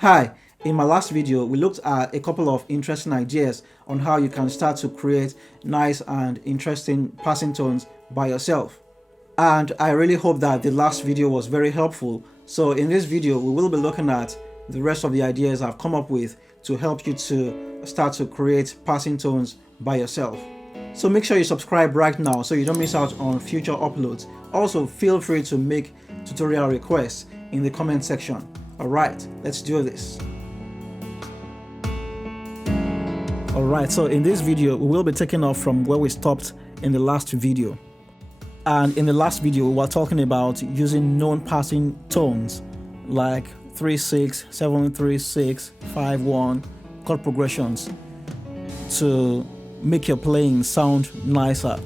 Hi, in my last video, we looked at a couple of interesting ideas on how you can start to create nice and interesting passing tones by yourself. And I really hope that the last video was very helpful. So in this video, we will be looking at the rest of the ideas I've come up with to help you to start to create passing tones by yourself. So make sure you subscribe right now so you don't miss out on future uploads. Also, feel free to make tutorial requests in the comment section. Alright, let's do this. Alright, so in this video, we will be taking off from where we stopped in the last video. And in the last video, we were talking about using known passing tones like 3/6, 7/3/6, 5/1 chord progressions to make your playing sound nicer.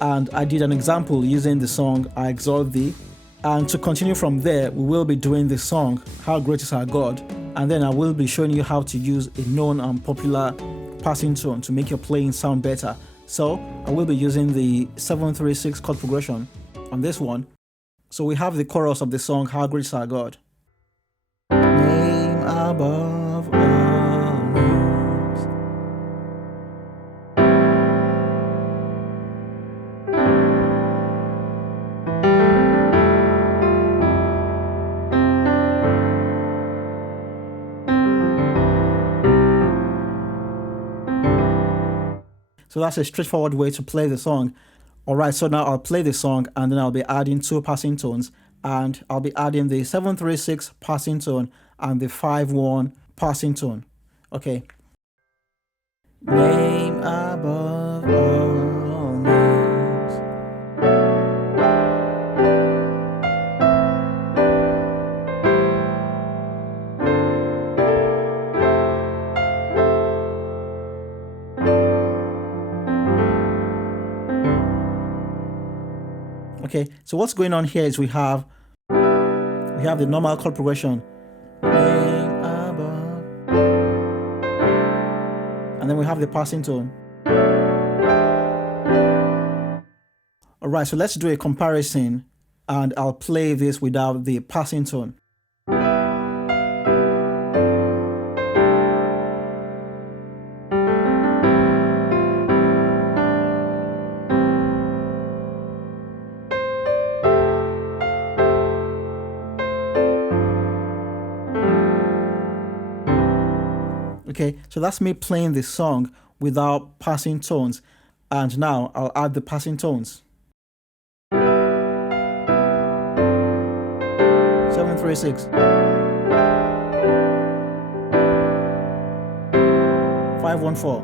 And I did an example using the song I Exalt Thee. And to continue from there, we will be doing the song How Great Is Our God, and then I will be showing you how to use a known and popular passing tone to make your playing sound better. So I will be using the 7/3/6 chord progression on this one. So we have the chorus of the song How Great Is Our God. Name above all names. So that's a straightforward way to play the song. Alright, so now I'll play the song and then I'll be adding two passing tones, and I'll be adding the 7/3/6 passing tone and the 5/1 passing tone. Okay. Name above all names. Okay, so what's going on here is we have the normal chord progression, name above, and then we have the passing tone. Alright, so let's do a comparison, and I'll play this without the passing tone. Okay, so that's me playing the song without passing tones. And now I'll add the passing tones. 7/3/6. 5/1/4.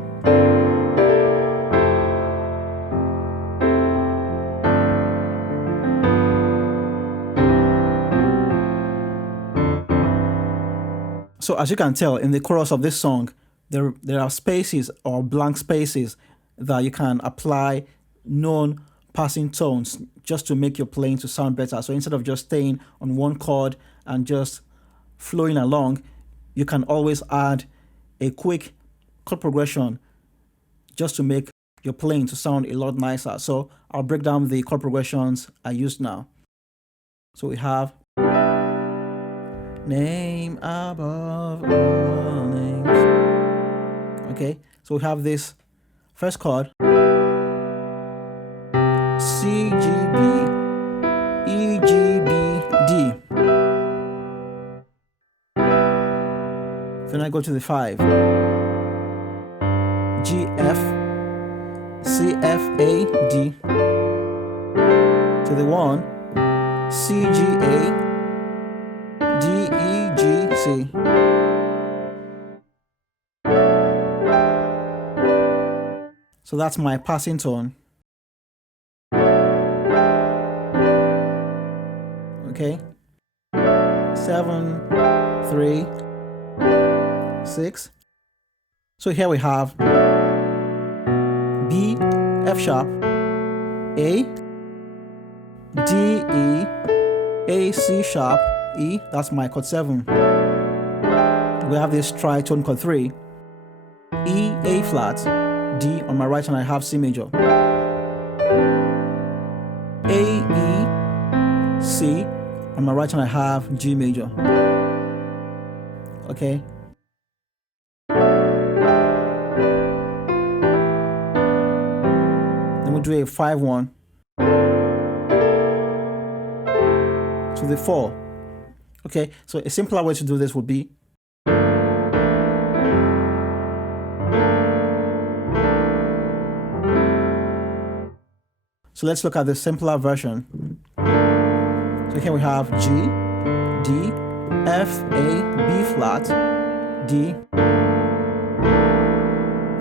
So as you can tell, in the chorus of this song, there are spaces or blank spaces that you can apply known passing tones just to make your playing to sound better. So instead of just staying on one chord and just flowing along, you can always add a quick chord progression just to make your playing to sound a lot nicer. So I'll break down the chord progressions I used now. So we have name above all names. Okay, so we have this first chord, C, G, B, E, G, B, D. Then I go to the 5, G, F, C, F, A, D. To the 1, C, G, A, D, E, G, C. So that's my passing tone. Okay. 7/3/6. So here we have B, F sharp, A, D, E, A, C sharp, E, that's my chord 7. We have this tritone chord 3, E, A flat, D, on my right hand I have C major, A, E, C, On my right hand I have G major. Okay. Then we do a 5-1 to the 4. Okay, so a simpler way to do this would be so let's look at the simpler version. So here we have G, D, F, A, B flat, D.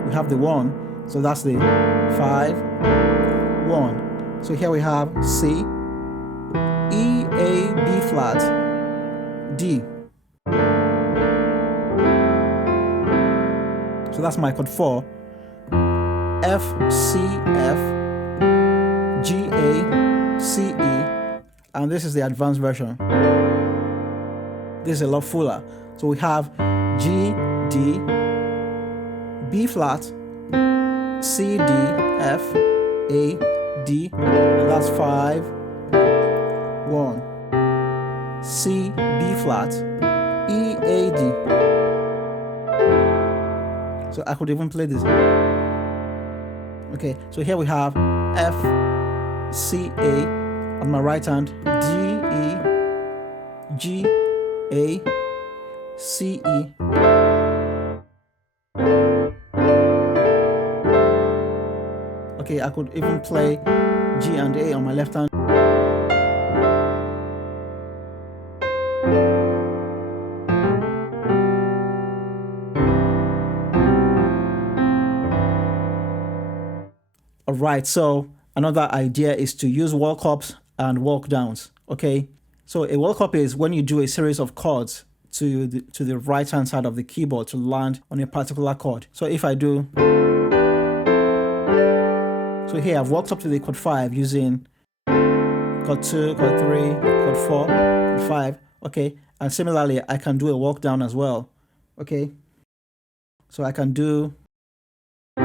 We have the 1, so that's the 5, 1. So here we have C, E, A, B flat, D. So that's my chord 4. F, C, F, G, A, C, E. And this is the advanced version. This is a lot fuller. So we have G, D, B flat, C, D, F, A, D, and that's 5, 1. C, B flat, E, A, D. So I could even play this. Okay, so here we have F, C, A on my right hand, D, E, G, A, C, E. Okay, I could even play G and A on my left hand. Alright, so another idea is to use walk ups and walk downs. Okay, so a walk up is when you do a series of chords to the right hand side of the keyboard to land on a particular chord. So if I do, so here I've walked up to the chord 5 using chord 2, chord 3, chord 4, chord 5. Okay, and similarly I can do a walk down as well. Okay, so I can do, so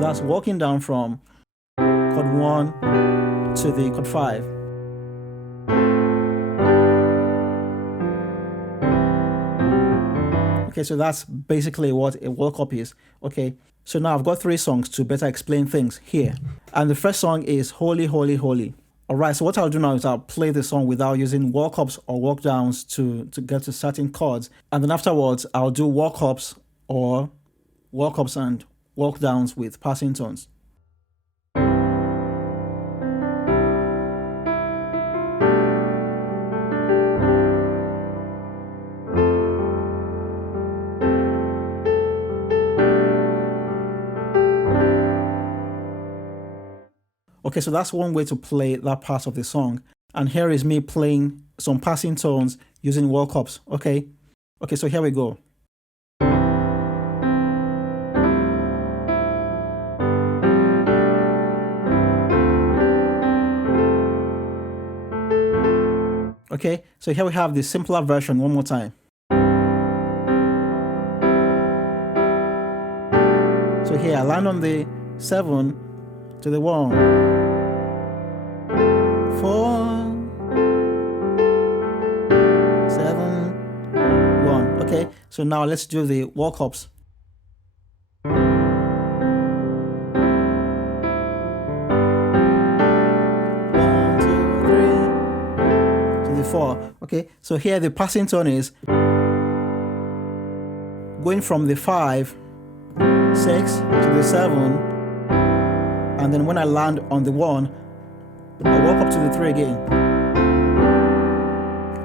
that's walking down from chord 1 to the chord 5. Okay, so that's basically what a walk up is. Okay, so now I've got 3 songs to better explain things here. And the first song is Holy, Holy, Holy. Alright, so what I'll do now is I'll play the song without using walk ups or walk downs to get to certain chords. And then afterwards, I'll do walk ups or walk ups and walk downs with passing tones. Okay, so that's one way to play that part of the song. And here is me playing some passing tones using walk ups. Okay, so here we go. Okay, so here we have the simpler version one more time. So here I land on the 7 to the 1, 4, 7, 1. Okay, so now let's do the walk ups. 4. Okay, so here the passing tone is going from the 5, 6 to the 7, and then when I land on the 1, I walk up to the 3 again.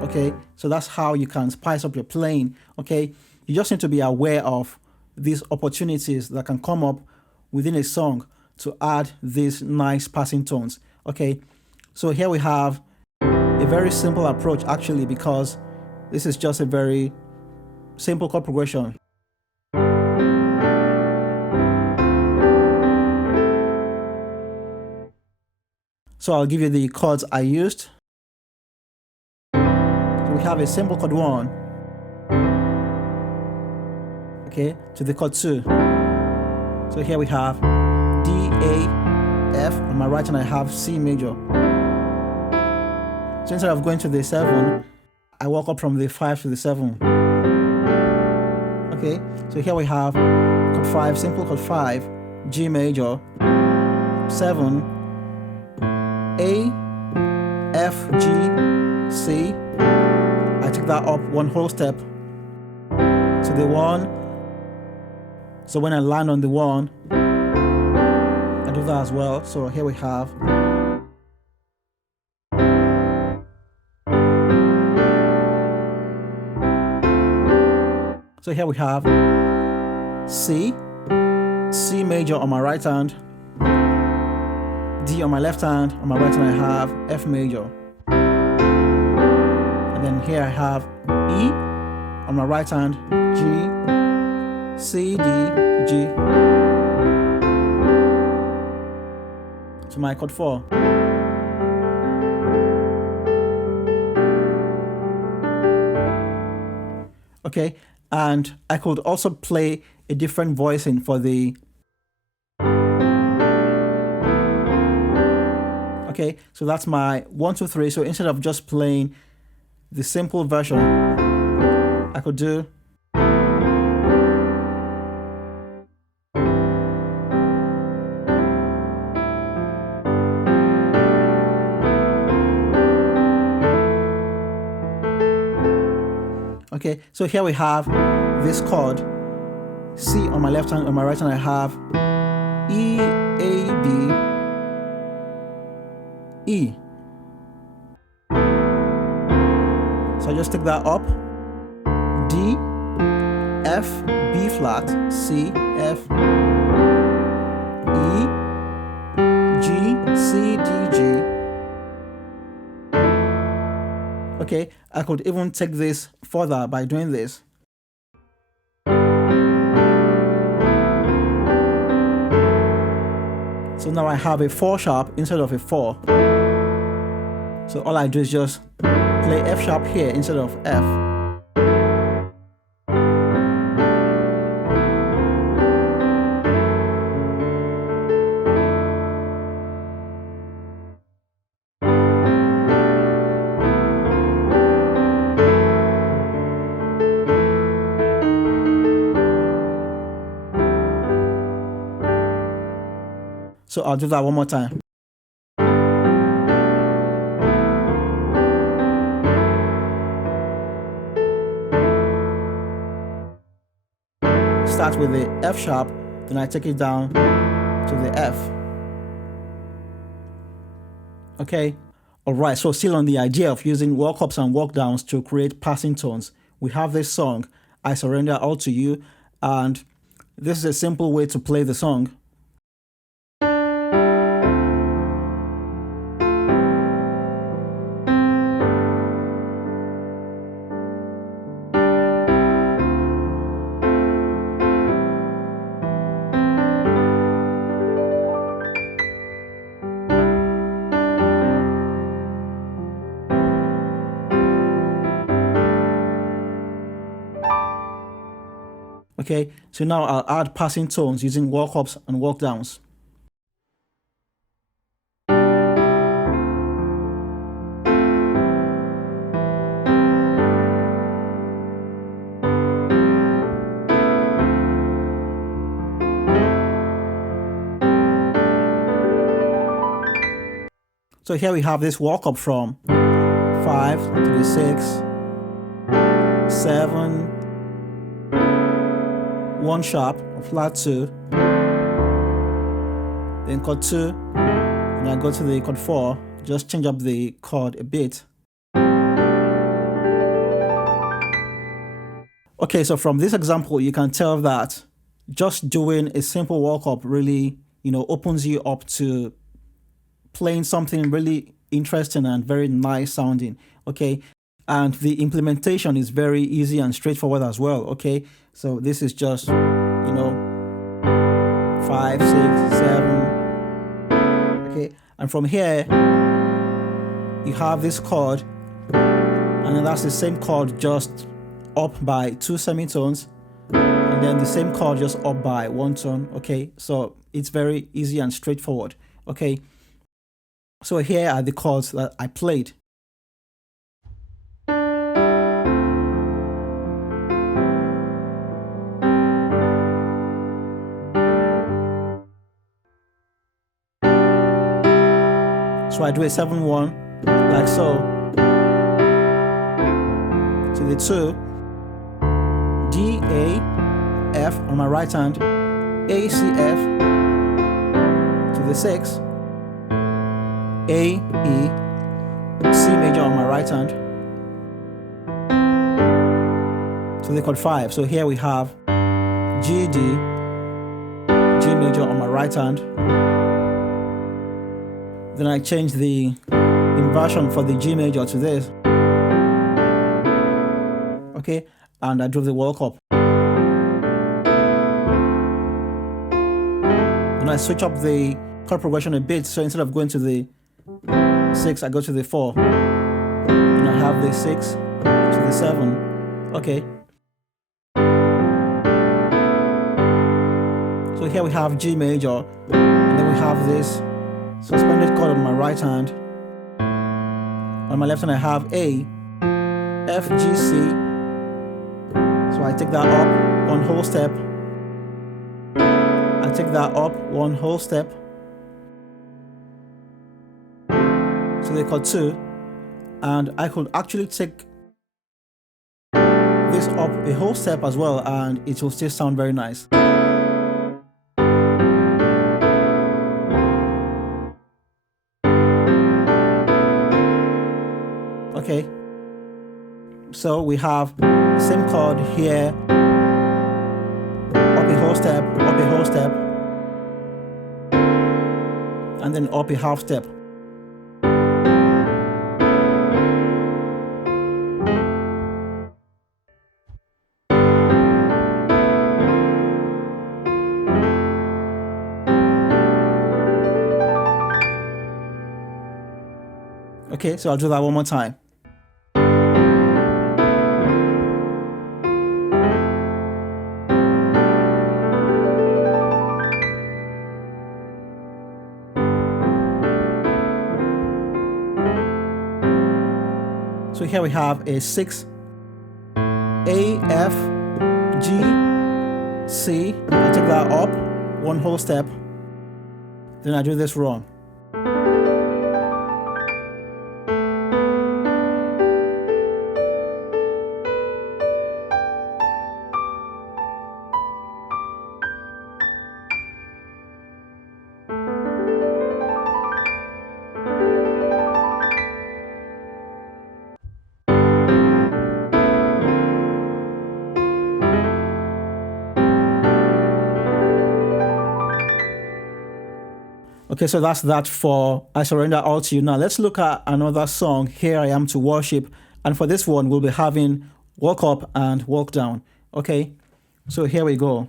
Okay, so that's how you can spice up your playing. Okay, you just need to be aware of these opportunities that can come up within a song to add these nice passing tones. Okay, so here we have a very simple approach actually, because this is just a very simple chord progression. So I'll give you the chords I used. So we have a simple chord 1, okay, to the chord 2. So here we have D, A, F. On my right hand I have C major. So instead of going to the 7, I walk up from the 5 to the 7. Okay, so here we have chord 5, simple chord 5, G major, 7, A, F, G, C. I take that up one whole step to the 1. So when I land on the 1, I do that as well. So here we have C, C major on my right hand, D on my left hand, on my right hand I have F major. And then here I have E on my right hand, G, C, D, G. To my chord 4. Okay, and I could also play a different voicing for the. Okay, so that's my 1, 2, 3. So instead of just playing the simple version, I could do. Okay, so here we have this chord, C on my left hand, on my right hand I have E, A, B, E. So I just take that up, D, F, B flat, C, F, E, G, C, D, G. Okay, I could even take this further by doing this. So now I have a 4 sharp instead of a 4. So all I do is just play F sharp here instead of F. So I'll do that one more time. Start with the F sharp, then I take it down to the F. Okay, alright, so still on the idea of using walk ups and walk downs to create passing tones, we have this song, I Surrender All to You, and this is a simple way to play the song. Okay, so now I'll add passing tones using walk ups and walk downs. So here we have this walk up from 5 to the 6, 7, 1 sharp, flat 2, then chord 2, and I go to the chord 4, just change up the chord a bit. Okay, so from this example, you can tell that just doing a simple walk up really, opens you up to playing something really interesting and very nice sounding. Okay, and the implementation is very easy and straightforward as well. Okay, so this is just 5, 6, 7. Okay, and from here you have this chord, and then that's the same chord just up by 2 semitones, and then the same chord just up by 1 tone. Okay, so it's very easy and straightforward. Okay, so here are the chords that I played. So I do a 7-1 like so, to the 2, D, A, F on my right hand, A, C, F, to the 6, A, E, C major on my right hand, to the chord 5. So here we have G, D, G major on my right hand. Then I change the inversion for the G major to this. Okay, and I do the walk up. Then I switch up the chord progression a bit. So instead of going to the 6, I go to the 4. And I have the 6 to the 7. Okay. So here we have G major, and then we have this suspended chord on my right hand. On my left hand I have A, F, G, C. So I take that up 1 whole step. I take that up 1 whole step to the chord 2, and I could actually take this up a whole step as well, and it will still sound very nice. Okay, so we have same chord here, up a whole step, up a whole step, and then up a half step. Okay, so I'll do that one more time. So here we have a 6, A, F, G, C. I take that up 1 whole step. Then I do this wrong. Okay, so that's that for I Surrender All to You. Now let's look at another song, Here I Am to Worship. And for this one, we'll be having walk up and walk down. Okay, so here we go.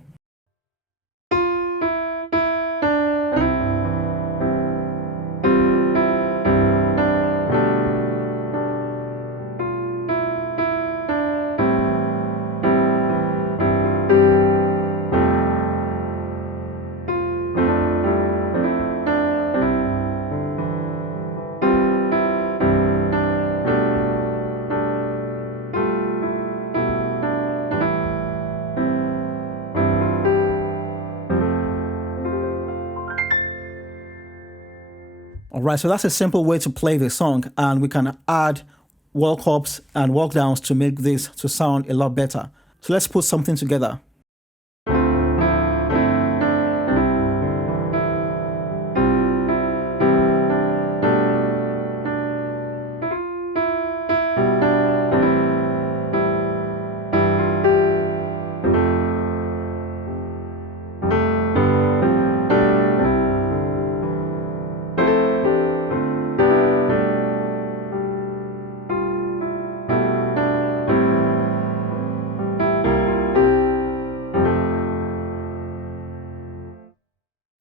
Alright, so that's a simple way to play the song, and we can add walk ups and walk downs to make this to sound a lot better. So let's put something together.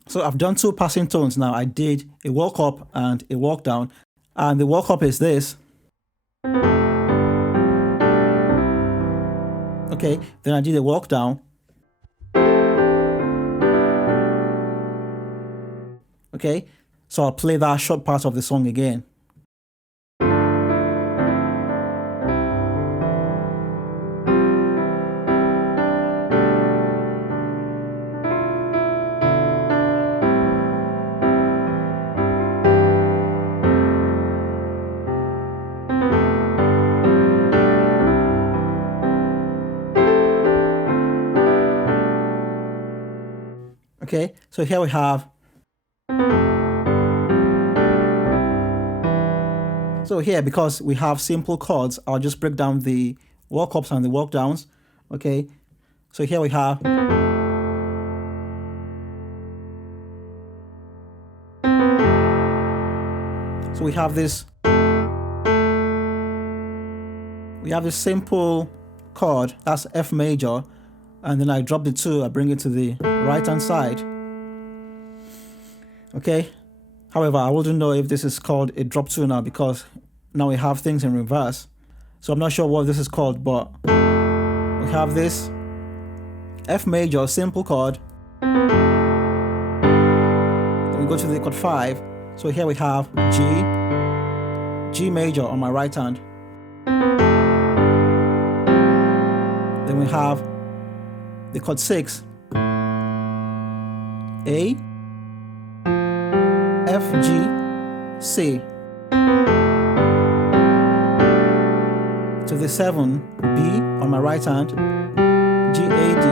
So I've done 2 passing tones now. I did a walk up and a walk down. And the walk up is this. Okay, then I did a walk down. Okay, so I'll play that short part of the song again. Okay, so here we have. So here, because we have simple chords, I'll just break down the walk ups and the walk downs. Okay, so here we have. So we have this. We have this simple chord, that's F major, and then I drop the 2, I bring it to the right hand side. Okay, however, I wouldn't know if this is called a drop 2 now, because now we have things in reverse. So I'm not sure what this is called, but we have this F major simple chord. Then we go to the chord 5. So here we have G major on my right hand. Then we have the chord 6, A, F, G, C. To the 7, B on my right hand, G, A, D.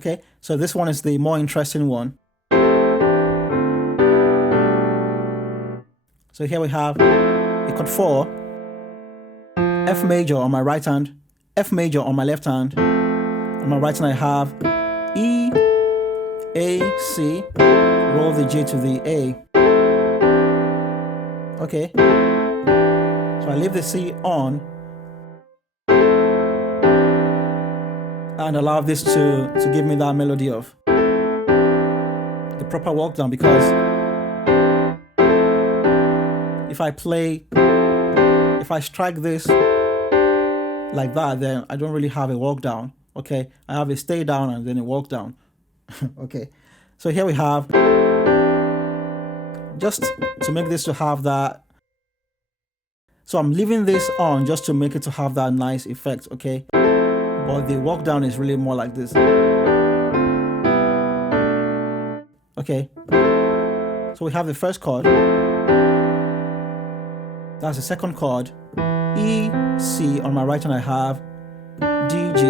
Okay, so this one is the more interesting one. So here we have a chord 4, F major on my right hand, F major on my left hand. On my right hand I have E, A, C, roll the G to the A. Okay, so I leave the C on and allow this to give me that melody of the proper walk down, because if I strike this like that, then I don't really have a walk down. Okay, I have a stay down and then a walk down. Okay, so here we have, just to make this to have that. So I'm leaving this on just to make it to have that nice effect. Okay, but the walk down is really more like this. Okay, so we have the first chord, that's the second chord, E, C. On my right hand I have D, G.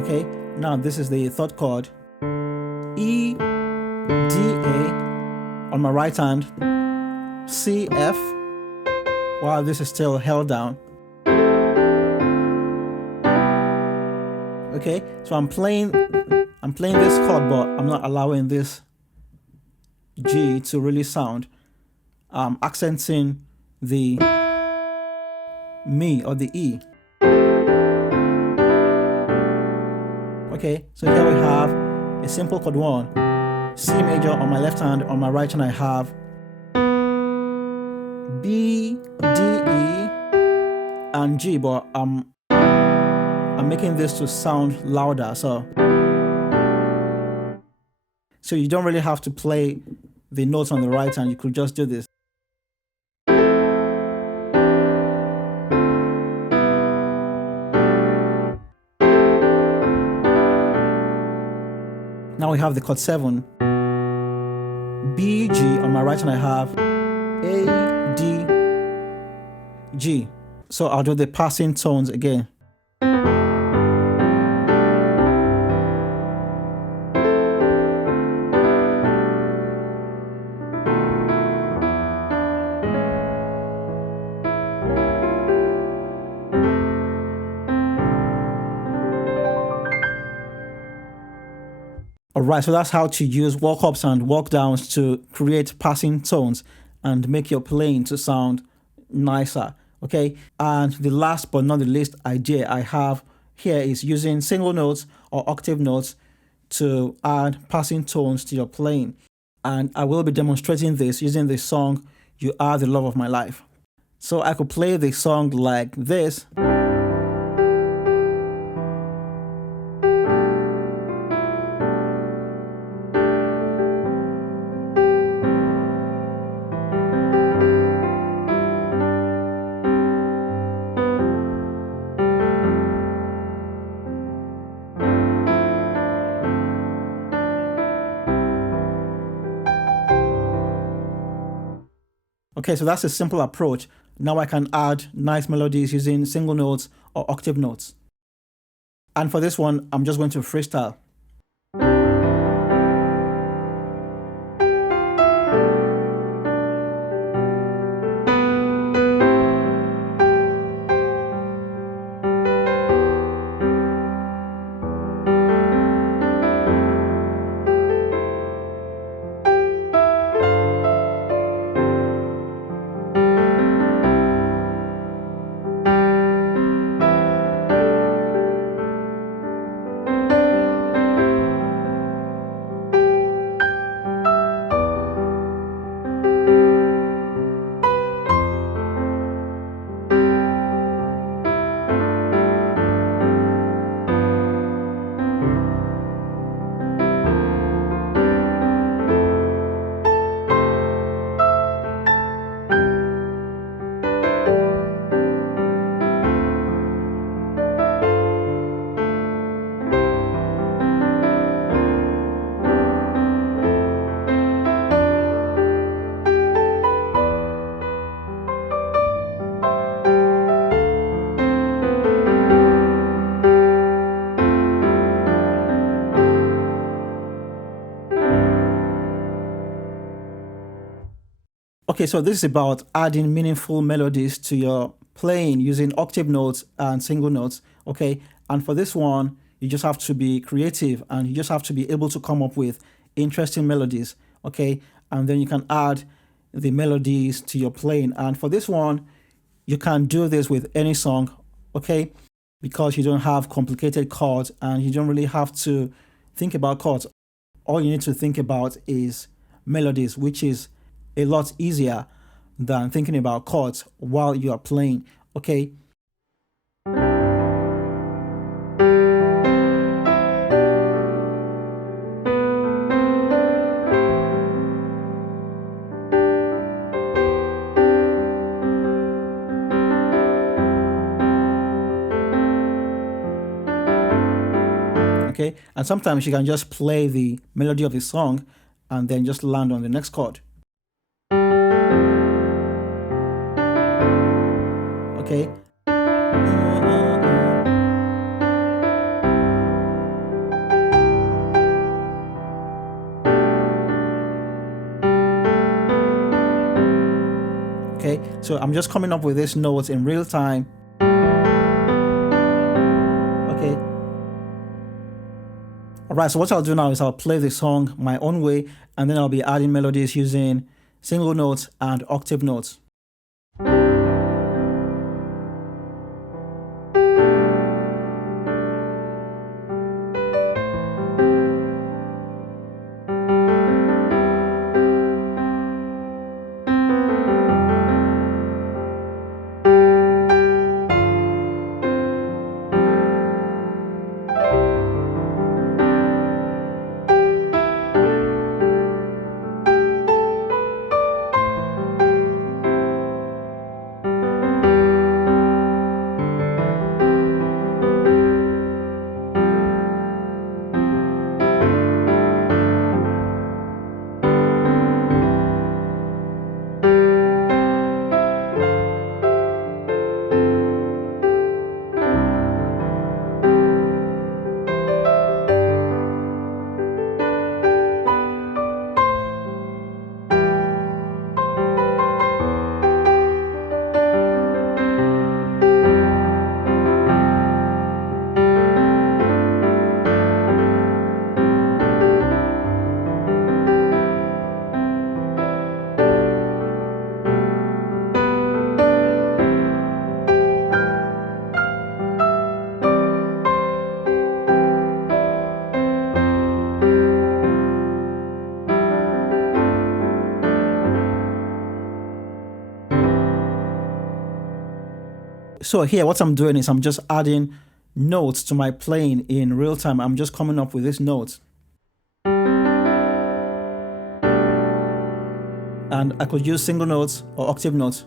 Okay, now this is the third chord, E, D, A. On my right hand, C, F, while this is still held down. Okay, so I'm playing this chord, but I'm not allowing this G to really sound. I'm accenting the Mi or the E. Okay, so here we have a simple chord 1, C major on my left hand. On my right hand I have B, D, E, and G, but I'm making this to sound louder, so you don't really have to play the notes on the right hand, you could just do this. Now we have the chord 7, B, G. On my right hand I have A, D, G. So I'll do the passing tones again. Alright, so that's how to use walk ups and walk downs to create passing tones and make your playing to sound nicer. Okay, and the last but not the least idea I have here is using single notes or octave notes to add passing tones to your playing. And I will be demonstrating this using the song You Are the Love of My Life. So I could play the song like this. Okay, so that's a simple approach. Now I can add nice melodies using single notes or octave notes. And for this one, I'm just going to freestyle. Okay, so this is about adding meaningful melodies to your playing using octave notes and single notes, okay? And for this one, you just have to be creative and you just have to be able to come up with interesting melodies, okay? And then you can add the melodies to your playing. And for this one, you can do this with any song, okay? Because you don't have complicated chords and you don't really have to think about chords. All you need to think about is melodies, which is a lot easier than thinking about chords while you are playing, okay? Okay, and sometimes you can just play the melody of the song and then just land on the next chord. Okay. Okay, so I'm just coming up with these notes in real time. Okay. All right, so what I'll do now is I'll play the song my own way, and then I'll be adding melodies using single notes and octave notes. So here, what I'm doing is I'm just adding notes to my playing in real time. I'm just coming up with these notes. And I could use single notes or octave notes.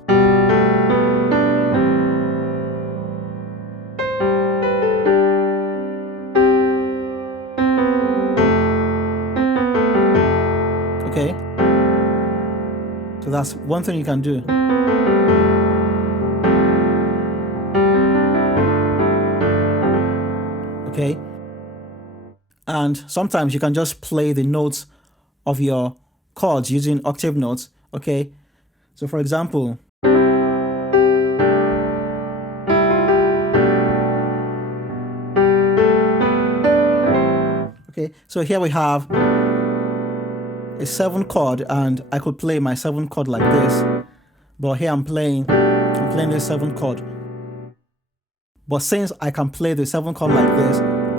Okay. So So that's one thing you can do. Okay, and sometimes you can just play the notes of your chords using octave notes. Okay, so for example, okay, so here we have a 7 chord, and I could play my 7 chord like this, but here I'm playing the 7 chord. But since I can play the 7 chord like this,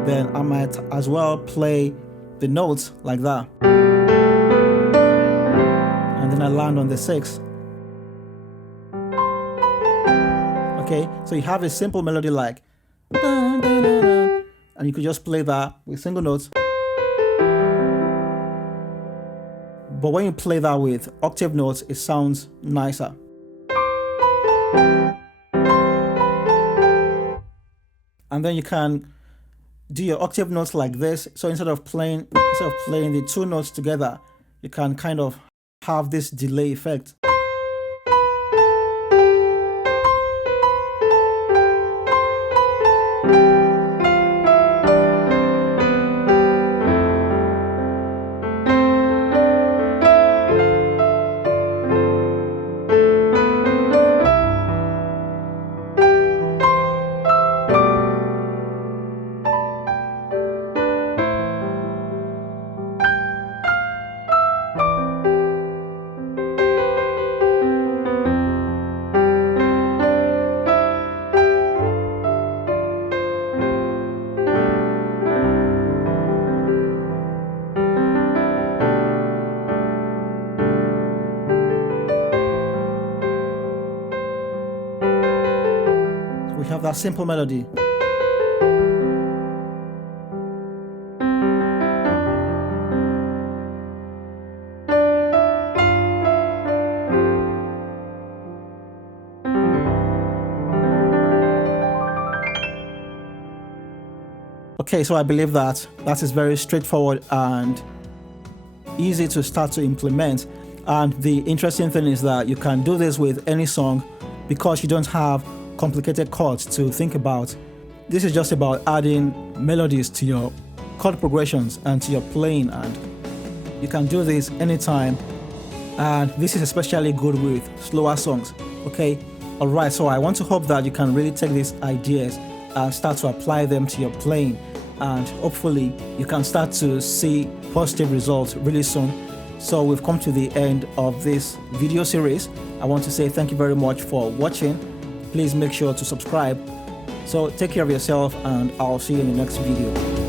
then I might as well play the notes like that. And then I land on the 6. Okay, so you have a simple melody like, and you could just play that with single notes. But when you play that with octave notes, it sounds nicer. And then you can do your octave notes like this. So instead of playing the 2 notes together, you can kind of have this delay effect. We have that simple melody. Okay, so I believe that is very straightforward and easy to start to implement. And the interesting thing is that you can do this with any song because you don't have complicated chords to think about. This is just about adding melodies to your chord progressions and to your playing, and you can do this anytime. And this is especially good with slower songs. Okay, all right, so I want to hope that you can really take these ideas and start to apply them to your playing, and hopefully you can start to see positive results really soon. So we've come to the end of this video series. I want to say thank you very much for watching. Please make sure to subscribe. So take care of yourself, and I'll see you in the next video.